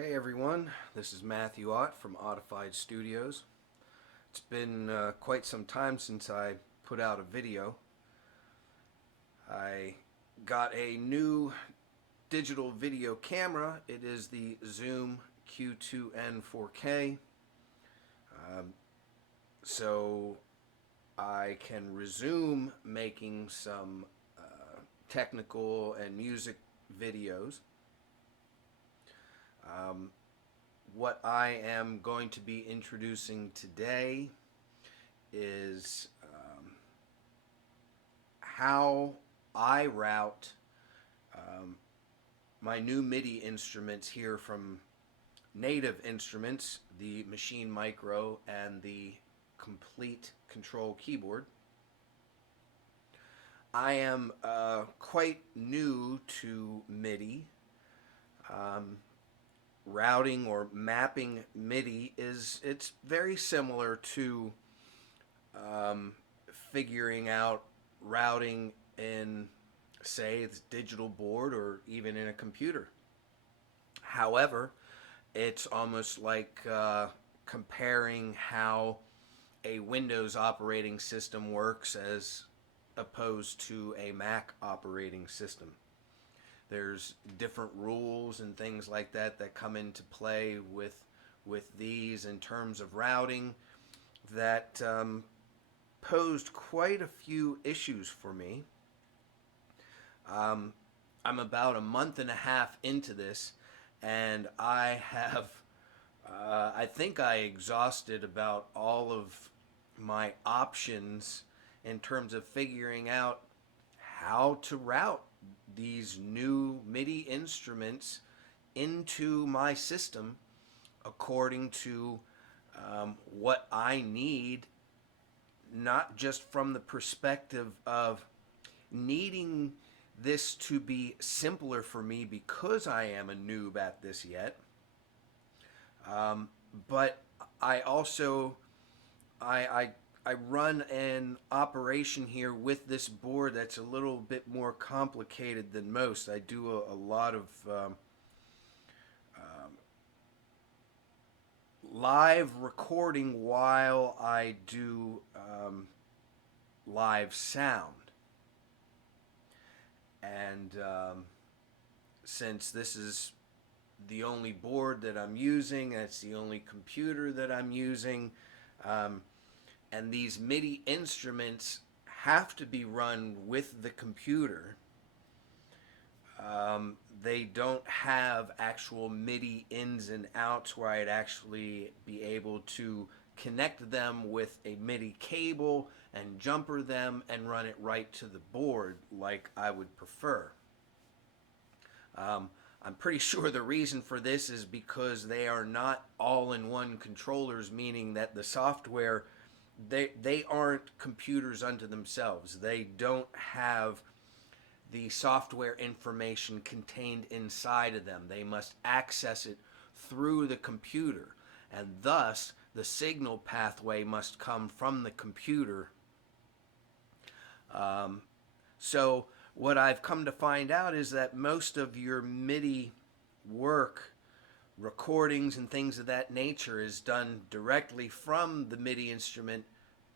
Hey everyone, this is Matthew Ott from Ottified Studios. It's been quite some time since I put out a video. I got a new digital video camera. It is the Zoom Q2N 4K. So I can resume making some technical and music videos. What I am going to be introducing today is how I route my new MIDI instruments here from Native Instruments, the Maschine Mikro and the Komplete Kontrol keyboard. I am quite new to MIDI. Routing or mapping MIDI it's very similar to figuring out routing in, say, the digital board or even in a computer. However, it's almost like comparing how a Windows operating system works as opposed to a Mac operating system. There's different rules and things like that that come into play with these in terms of routing that posed quite a few issues for me. I'm about a month and a half into this, and I have I think I exhausted about all of my options in terms of figuring out how to route these new MIDI instruments into my system according to what I need, not just from the perspective of needing this to be simpler for me because I am a noob at this yet, but I also I run an operation here with this board that's a little bit more complicated than most. I do a lot of live recording while I do live sound. And since this is the only board that I'm using, it's the only computer that I'm using, and these MIDI instruments have to be run with the computer. They don't have actual MIDI ins and outs where I'd actually be able to connect them with a MIDI cable and jumper them and run it right to the board like I would prefer. I'm pretty sure the reason for this is because they are not all-in-one controllers, meaning that the software, they aren't computers unto themselves. They don't have the software information contained inside of them. They must access it through the computer, and thus the signal pathway must come from the computer. So what I've come to find out is that most of your MIDI work, recordings and things of that nature, is done directly from the MIDI instrument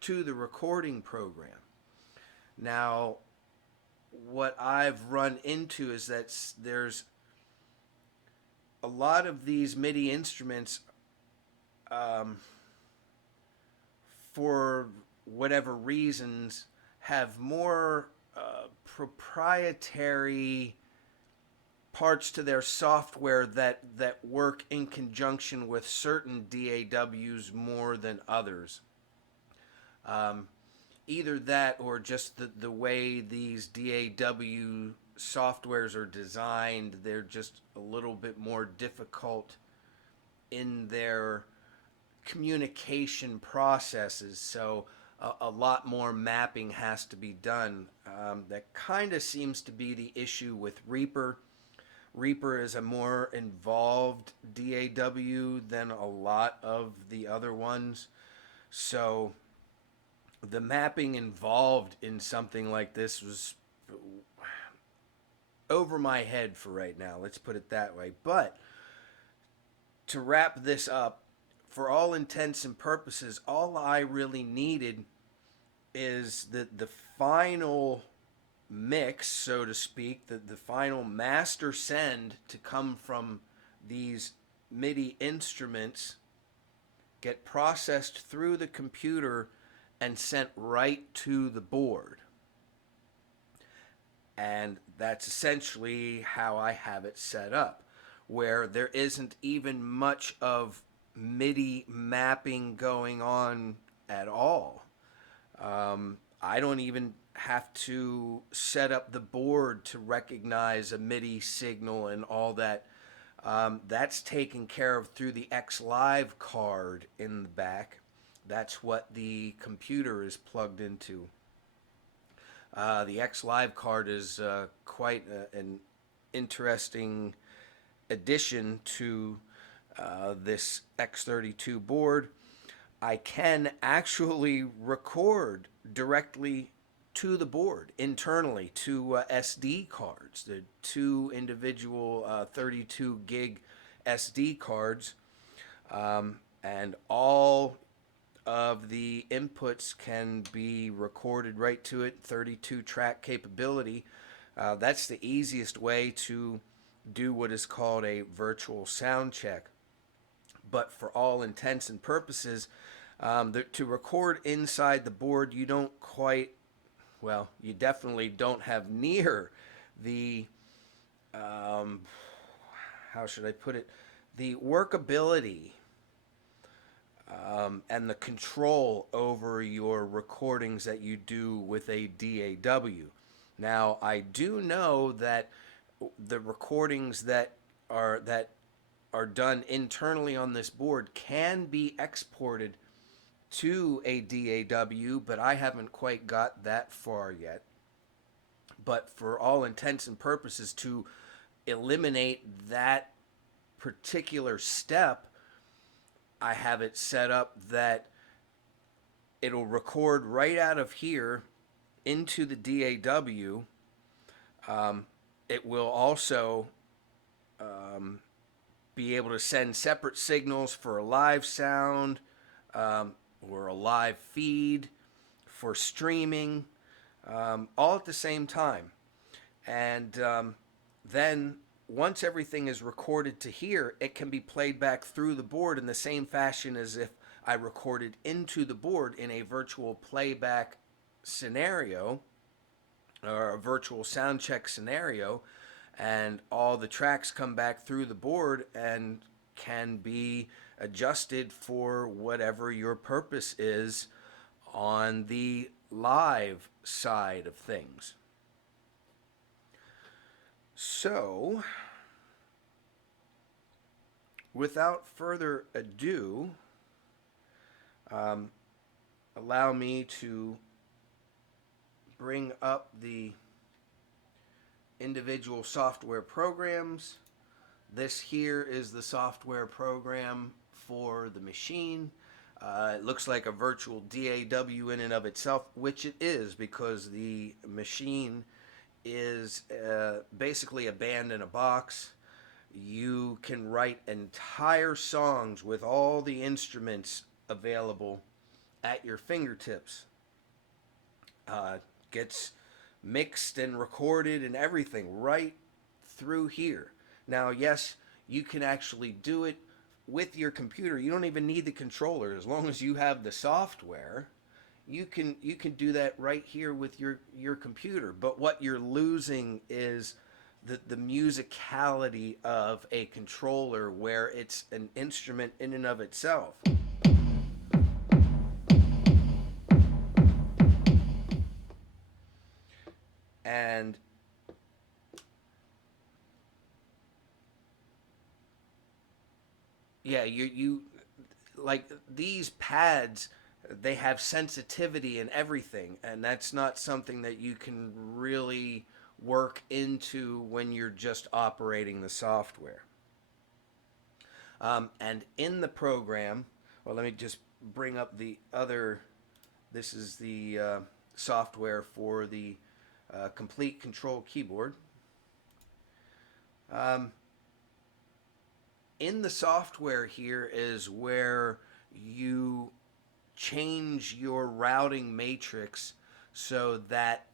to the recording program. Now, what I've run into is that there's a lot of these MIDI instruments, for whatever reasons, have more proprietary parts to their software that work in conjunction with certain DAWs more than others. Either that or just the way these DAW softwares are designed, they're just a little bit more difficult in their communication processes. So a lot more mapping has to be done. That kind of seems to be the issue with REAPER. REAPER is a more involved DAW than a lot of the other ones. So the mapping involved in something like this was over my head for right now, let's put it that way. But to wrap this up, for all intents and purposes, all I really needed is the final mix, so to speak, the final master send to come from these MIDI instruments, get processed through the computer and sent right to the board. And that's essentially how I have it set up, where there isn't even much of MIDI mapping going on at all. I don't even have to set up the board to recognize a MIDI signal and all that. That's taken care of through the X Live card in the back. That's what the computer is plugged into. The X Live card is quite an interesting addition to this X32 board. I can actually record directly to the board internally to SD cards, the two individual 32 gig SD cards, and all of the inputs can be recorded right to it, 32 track capability. That's the easiest way to do what is called a virtual sound check. But for all intents and purposes, to record inside the board, you don't quite, well, you definitely don't have near the, how should I put it, the workability and the control over your recordings that you do with a DAW. Now, I do know that the recordings that are done internally on this board can be exported to a DAW, but I haven't quite got that far yet. But for all intents and purposes, to eliminate that particular step, I have it set up that it'll record right out of here into the DAW. It will also be able to send separate signals for a live sound, or a live feed, for streaming, all at the same time. And then once everything is recorded to here, it can be played back through the board in the same fashion as if I recorded into the board in a virtual playback scenario or a virtual sound check scenario, and all the tracks come back through the board and can be adjusted for whatever your purpose is on the live side of things. So, without further ado, allow me to bring up the individual software programs. This here is the software program for the machine. It looks like a virtual DAW in and of itself, which it is, because the machine is basically a band in a box. You can write entire songs with all the instruments available at your fingertips. Gets mixed and recorded and everything right through here. Now, yes, you can actually do it with your computer. You don't even need the controller. As long as you have the software, you can do that right here with your computer. But what you're losing is the musicality of a controller, where it's an instrument in and of itself. And yeah, you like these pads, they have sensitivity and everything, and that's not something that you can really work into when you're just operating the software. And in the program, well, let me just bring up the other, this is the software for the Complete Control keyboard. in the software here is where you change your routing matrix so that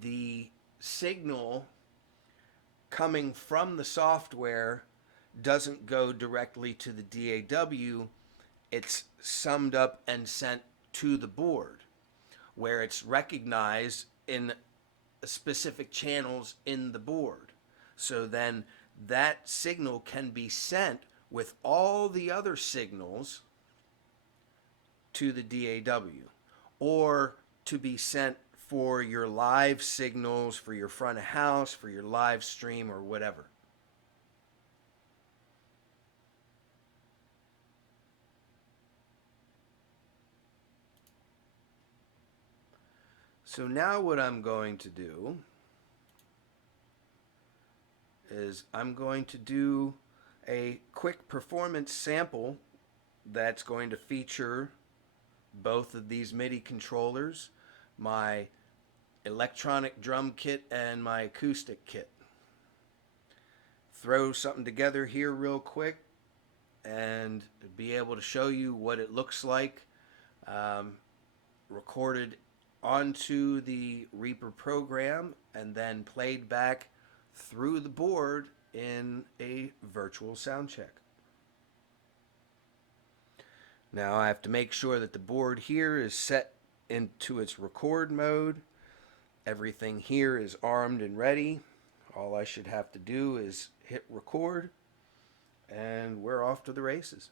the signal coming from the software doesn't go directly to the DAW. It's summed up and sent to the board, where it's recognized in specific channels in the board. So then that signal can be sent with all the other signals to the DAW, or to be sent for your live signals, for your front of house, for your live stream, or whatever. So now what I'm going to do is I'm going to do a quick performance sample that's going to feature both of these MIDI controllers, my electronic drum kit and my acoustic kit. Throw something together here real quick and be able to show you what it looks like recorded onto the Reaper program and then played back through the board in a virtual sound check. Now I have to make sure that the board here is set into its record mode. Everything here is armed and ready. All I should have to do is hit record and we're off to the races.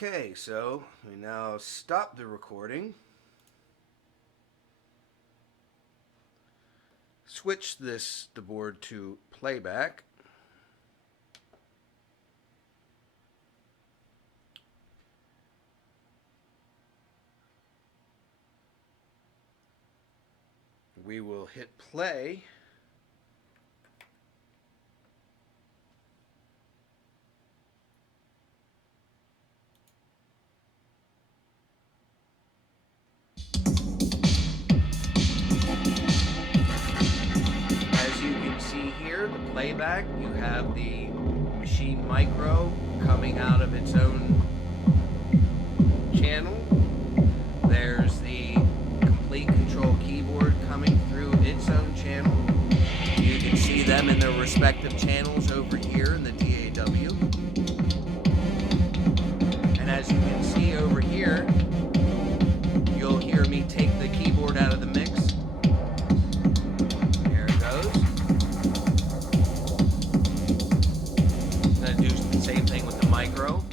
Okay, so we now stop the recording. Switch the board to playback. We will hit play. As you can see here, the playback, you have the Maschine Mikro coming out of its own channel. There's the Komplete Kontrol keyboard coming through its own channel. You can see them in their respective channels over here in the DAW. And as you can see over here, you'll hear me take the keyboard out of the mix. There it goes. I'm going to do the same thing with the micro.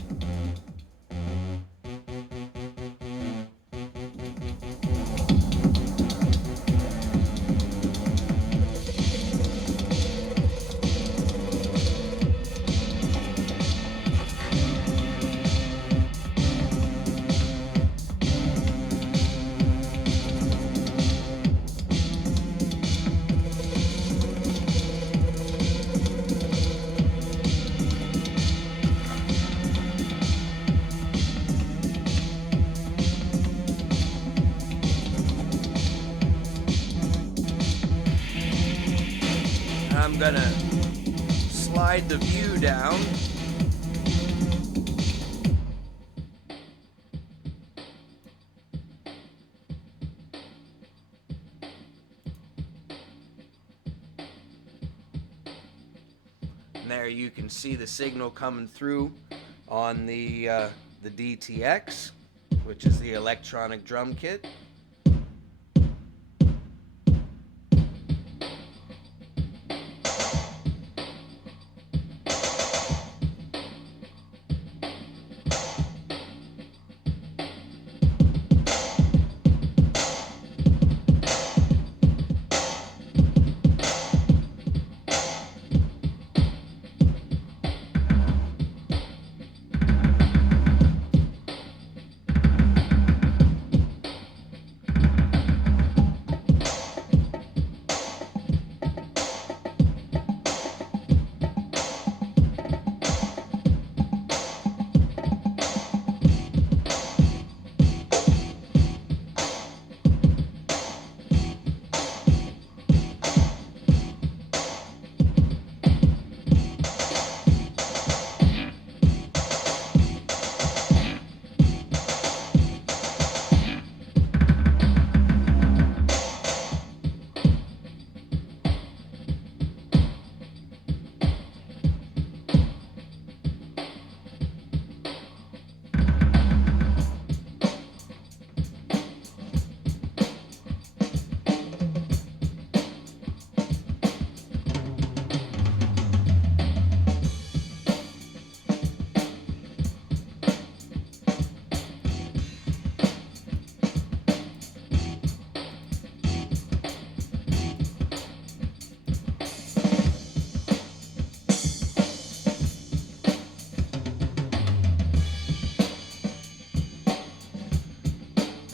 I'm gonna slide the view down. And there you can see the signal coming through on the DTX, which is the electronic drum kit.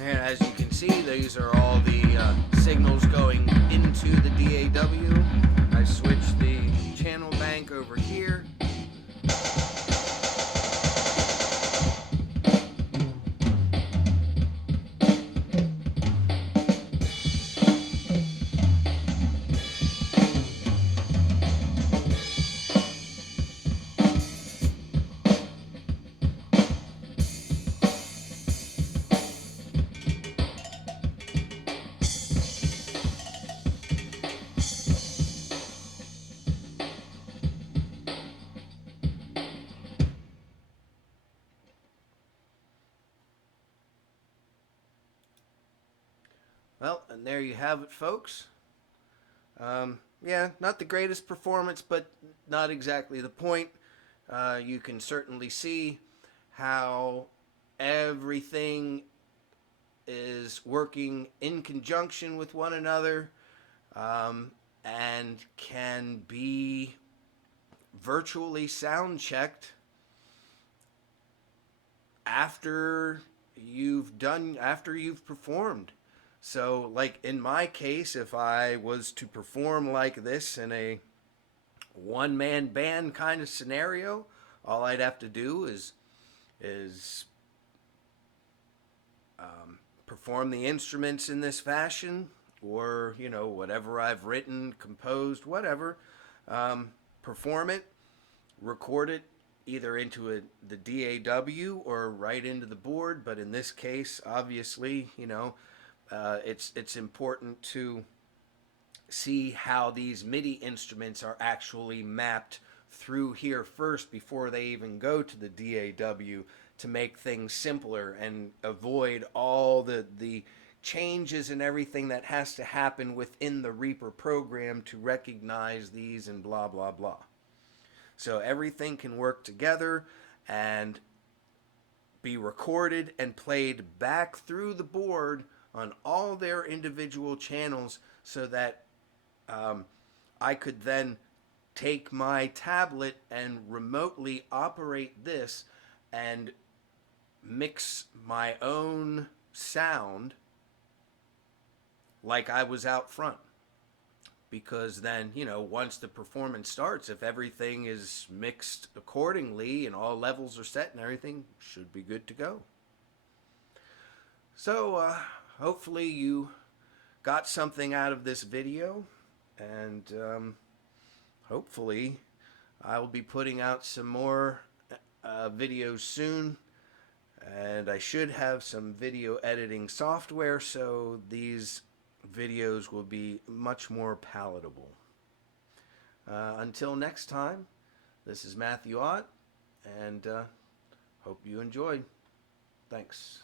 And as you can see, these are all the signals going into the DAW. I switched the channel bank over here. Well, and there you have it, folks. Yeah, not the greatest performance, but not exactly the point. You can certainly see how everything is working in conjunction with one another, and can be virtually sound checked after you've performed. So like in my case, if I was to perform like this in a one-man band kind of scenario, all I'd have to do is perform the instruments in this fashion, or whatever I've written, composed, whatever, perform it, record it either into the DAW or right into the board. But in this case, obviously, it's important to see how these MIDI instruments are actually mapped through here first before they even go to the DAW, to make things simpler and avoid all the changes and everything that has to happen within the Reaper program to recognize these and blah blah blah. So everything can work together and be recorded and played back through the board on all their individual channels, so that I could then take my tablet and remotely operate this and mix my own sound like I was out front. Because then, once the performance starts, if everything is mixed accordingly and all levels are set and everything, should be good to go. So hopefully you got something out of this video, and hopefully I'll be putting out some more videos soon, and I should have some video editing software, so these videos will be much more palatable. Until next time, this is Matthew Ott, and hope you enjoyed. Thanks.